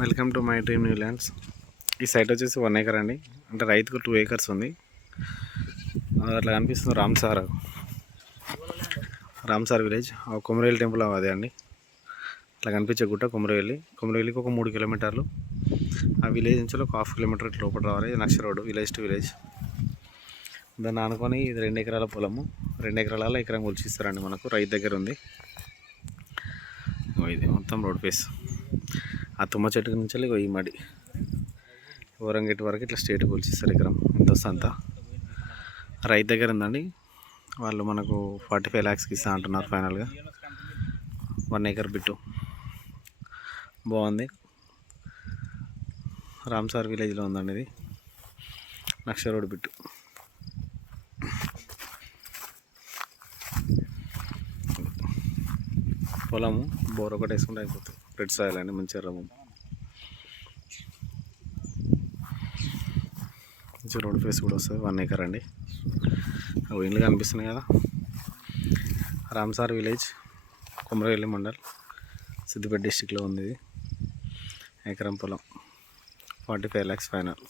Welcome to my dream new lands. ఈ site వచ్చేసి 1 acre అండి. అంటే రైతుకు 2 acres ఉంది. అట్లా కనిపిస్తుంది రామ్సార్ విలేజ్. కొమరవెల్లి టెంపుల్ అదే అండి. అట్లా కనిపించే గుట్ట కొమరవెల్లికి ఒక 3 కిలోమీటర్లు. ఆ విలేజ్ నుంచి ఒక 1/2 కిలోమీటర్ లోపల రావాలి. నక్ష రోడ్ విలేజ్ టు విలేజ్. దాన్ని ఆనుకొని ఇది 2 ఎకరాల పొలము. 2 ఎకరాలలో ఎకరం కొలిచిస్తారండి. మనకు రైతు దగ్గర ఉంది. ఇది మొత్తం రోడ్ ఫేస్. ఆ తుమ్మ చెట్టు నుంచి ఈ మడి ఓరంగేట్ వరకు ఇట్లా స్ట్రేట్ కొలిచిస్తారు. ఎకరం ఎంత వస్తుంది అంత రైతు దగ్గర ఉందండి. వాళ్ళు మనకు 45 lakhsకి ఇస్తా అంటున్నారు ఫైనల్గా. 1 acre బిట్టు బాగుంది. రామ్సార్ విలేజ్లో ఉందండి. ఇది నక్ష రోడ్ బిట్టు. పొలము బోర్ ఒకటి వేసుకుంటే అయిపోతుంది. రెడ్ సాయిల్ అండి, మంచి రమ్ము, మంచి రోడ్ ఫేస్ కూడా వస్తుంది. 1 acre అండి. ఇల్లు కనిపిస్తున్నాయి కదా. రామ్సార్ విలేజ్, కొమరవెల్లి మండల్, సిద్దిపేట డిస్టిక్లో ఉంది. ఇది ఎకరం పొలం 45 lakhs ఫైనల్.